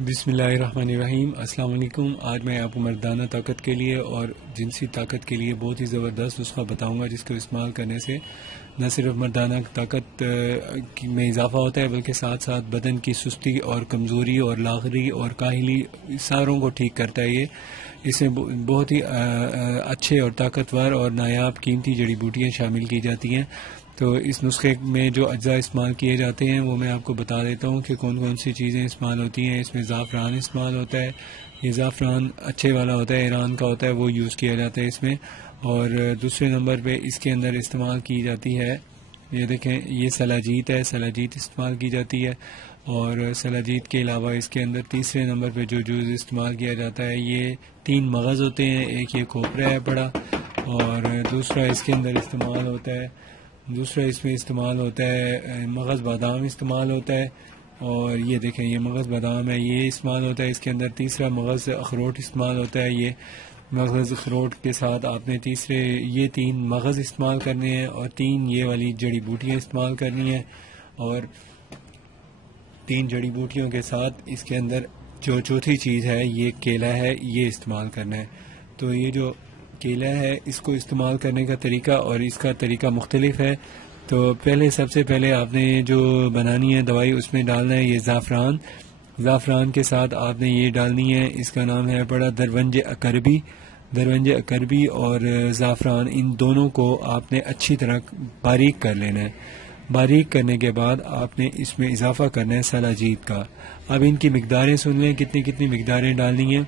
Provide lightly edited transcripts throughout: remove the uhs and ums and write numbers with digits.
بسم اللہ الرحمن الرحیم۔ السلام علیکم۔ آج میں آپ کو مردانہ طاقت کے لیے اور جنسی طاقت کے لیے بہت ہی زبردست نسخہ بتاؤں گا، جس کو استعمال کرنے سے نہ صرف مردانہ طاقت میں اضافہ ہوتا ہے بلکہ ساتھ ساتھ بدن کی سستی اور کمزوری اور لاغری اور کاہلی ساروں کو ٹھیک کرتا ہے۔ یہ اس میں بہت ہی اچھے اور طاقتور اور نایاب قیمتی جڑی بوٹیاں شامل کی جاتی ہیں۔ تو اس نسخے میں جو اجزاء استعمال کیے جاتے ہیں وہ میں آپ کو بتا دیتا ہوں کہ کون کون سی چیزیں استعمال ہوتی ہیں۔ اس میں زعفران استعمال ہوتا ہے، یہ زعفران اچھے والا ہوتا ہے، ایران کا ہوتا ہے، وہ یوز کیا جاتا ہے اس میں۔ اور دوسرے نمبر پہ اس کے اندر استعمال کی جاتی ہے، یہ دیکھیں، یہ سلاجیت ہے، سلاجیت استعمال کی جاتی ہے۔ اور سلاجیت کے علاوہ اس کے اندر تیسرے نمبر پہ جو جوز استعمال کیا جاتا ہے، یہ 3 مغز ہوتے ہیں، ایک یہ کھوپرا ہے بڑا، اور دوسرا اس کے اندر استعمال ہوتا ہے، اس میں استعمال ہوتا ہے مغز بادام استعمال ہوتا ہے۔ اور یہ دیکھیں، یہ مغز بادام ہے، یہ استعمال ہوتا ہے اس کے اندر۔ تیسرا مغز اخروٹ استعمال ہوتا ہے، یہ مغز اخروٹ کے ساتھ آپ نے یہ 3 مغز استعمال کرنے ہیں اور 3 یہ والی جڑی بوٹیاں استعمال کرنی ہیں۔ اور 3 جڑی بوٹیوں کے ساتھ اس کے اندر جو چوتھی چیز ہے، یہ کیلا ہے، یہ استعمال کرنا ہے۔ تو یہ جو کیلا ہے، اس کو استعمال کرنے کا طریقہ اور اس کا طریقہ مختلف ہے۔ تو سب سے پہلے آپ نے جو بنانی ہے دوائی، اس میں ڈالنا ہے یہ زعفران کے ساتھ آپ نے یہ ڈالنی ہے، اس کا نام ہے بڑا درونج اکربی اور زعفران، ان دونوں کو آپ نے اچھی طرح باریک کر لینا ہے۔ باریک کرنے کے بعد آپ نے اس میں اضافہ کرنا ہے سلاجیت کا۔ اب ان کی مقداریں سن لیں، کتنی مقداریں ڈالنی ہیں۔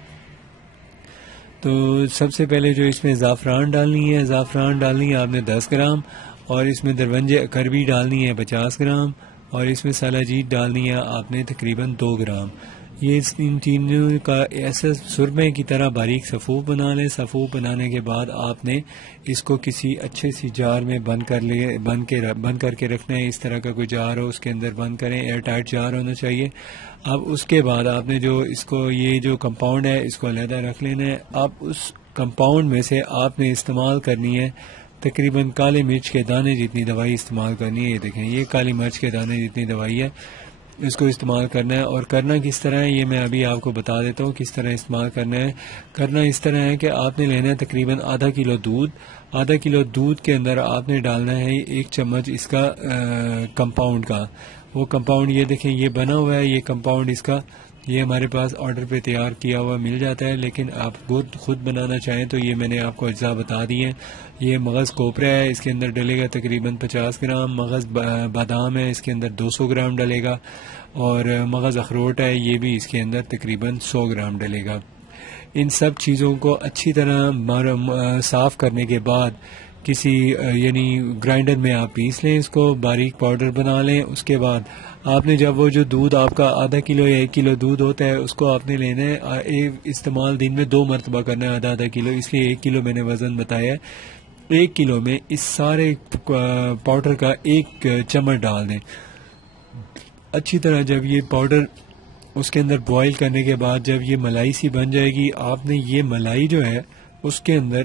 تو سب سے پہلے جو اس میں زعفران ڈالنی ہے آپ نے 10 گرام، اور اس میں درونج اکربی ڈالنی ہے 50 گرام، اور اس میں سلاجیت ڈالنی ہے آپ نے تقریباً 2 گرام۔ یہ ان تینوں کا ایسے سرمے کی طرح باریک صفوف بنا لیں۔ صفوف بنانے کے بعد آپ نے اس کو کسی اچھے سی جار میں بند کر کے رکھنا ہے۔ اس طرح کا کوئی جار ہو، اس کے اندر بند کریں، ایئر ٹائٹ جار ہونا چاہیے۔ اب اس کے بعد آپ نے یہ جو کمپاؤنڈ ہے، اس کو علیحدہ رکھ لینا ہے۔ اب اس کمپاؤنڈ میں سے آپ نے استعمال کرنی ہے تقریباً کالے مرچ کے دانے جتنی دوائی استعمال کرنی ہے۔ یہ دیکھیں، یہ کالی مرچ کے دانے جتنی دوائی ہے، اس کو استعمال کرنا ہے۔ اور کرنا کس طرح ہے، یہ میں ابھی آپ کو بتا دیتا ہوں کس طرح استعمال کرنا ہے۔ کرنا اس طرح ہے کہ آپ نے لینا ہے تقریباً آدھا کلو دودھ کے اندر آپ نے ڈالنا ہے 1 چمچ اس کا کمپاؤنڈ کا۔ وہ کمپاؤنڈ یہ دیکھیں، یہ بنا ہوا ہے، یہ کمپاؤنڈ اس کا، یہ ہمارے پاس آرڈر پہ تیار کیا ہوا مل جاتا ہے، لیکن آپ خود بنانا چاہیں تو یہ میں نے آپ کو اجزاء بتا دی ہیں۔ یہ مغز کوپرا ہے، اس کے اندر ڈلے گا تقریباً 50 گرام۔ مغز بادام ہے، اس کے اندر 200 گرام ڈلے گا، اور مغز اخروٹ ہے، یہ بھی اس کے اندر تقریباً 100 گرام ڈلے گا۔ ان سب چیزوں کو اچھی طرح صاف کرنے کے بعد یعنی گرائنڈر میں آپ پیس لیں، اس کو باریک پاؤڈر بنا لیں۔ اس کے بعد آپ نے جب وہ جو دودھ آپ کا آدھا کلو یا 1 کلو دودھ ہوتا ہے، اس کو آپ نے لینا ہے، استعمال دن میں 2 مرتبہ کرنا ہے آدھا کلو، اس لیے 1 کلو میں نے وزن بتایا ہے۔ 1 کلو میں اس سارے پاؤڈر کا 1 چمچ ڈال دیں اچھی طرح۔ جب یہ پاؤڈر اس کے اندر بوائل کرنے کے بعد جب یہ ملائی سی بن جائے گی، آپ نے یہ ملائی جو ہے اس کے اندر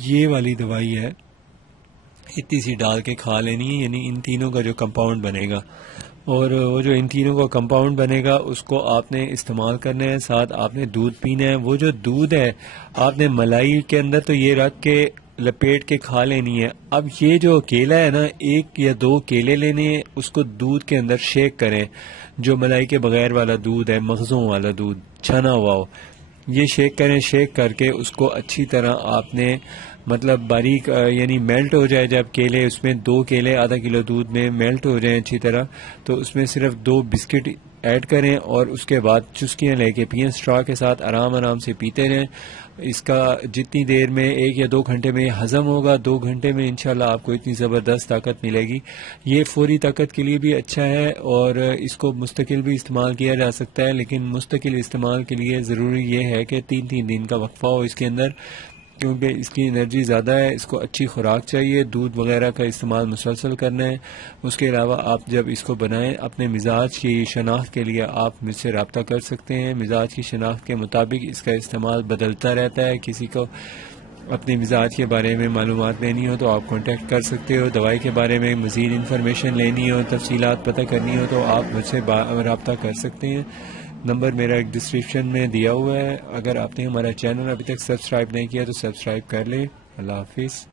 یہ والی دوائی ہے اتنی سی ڈال کے کھا لینی ہے، یعنی ان تینوں کا جو کمپاؤنڈ بنے گا، اور وہ جو ان تینوں کا کمپاؤنڈ بنے گا اس کو آپ نے استعمال کرنا ہے۔ ساتھ آپ نے دودھ پینا ہے، وہ جو دودھ ہے آپ نے ملائی کے اندر تو یہ رکھ کے لپیٹ کے کھا لینی ہے۔ اب یہ جو کیلا ہے نا، 1 یا 2 کیلے لینے ہیں، اس کو دودھ کے اندر شیک کریں، جو ملائی کے بغیر والا دودھ ہے، مغزوں والا دودھ چھنا ہوا ہو، یہ شیک کریں۔ شیک کر کے اس کو اچھی طرح آپ نے باریک یعنی میلٹ ہو جائے جب کیلے، اس میں 2 کیلے آدھا کلو دودھ میں میلٹ ہو جائیں اچھی طرح، تو اس میں صرف 2 بسکٹ ایڈ کریں، اور اس کے بعد چسکیاں لے کے پئیں، اسٹرا کے ساتھ آرام سے پیتے رہیں۔ اس کا جتنی دیر میں 1 یا 2 گھنٹے میں ہضم ہوگا، 2 گھنٹے میں انشاءاللہ آپ کو اتنی زبردست طاقت ملے گی۔ یہ فوری طاقت کے لیے بھی اچھا ہے، اور اس کو مستقل بھی استعمال کیا جا سکتا ہے، لیکن مستقل استعمال کے لیے ضروری یہ ہے کہ 3 دن کا وقفہ ہو اس کے اندر، کیونکہ اس کی انرجی زیادہ ہے، اس کو اچھی خوراک چاہیے، دودھ وغیرہ کا استعمال مسلسل کرنا ہے۔ اس کے علاوہ آپ جب اس کو بنائیں، اپنے مزاج کی شناخت کے لیے آپ مجھ سے رابطہ کر سکتے ہیں۔ مزاج کی شناخت کے مطابق اس کا استعمال بدلتا رہتا ہے۔ کسی کو اپنے مزاج کے بارے میں معلومات لینی ہو تو آپ کانٹیکٹ کر سکتے ہو، دوائی کے بارے میں مزید انفارمیشن لینی ہو، تفصیلات پتہ کرنی ہو تو آپ مجھ سے رابطہ کر سکتے ہیں۔ نمبر میرا ایک ڈسکرپشن میں دیا ہوا ہے. اگر آپ نے ہمارا چینل ابھی تک سبسکرائب نہیں کیا تو سبسکرائب کر لیں. اللہ حافظ.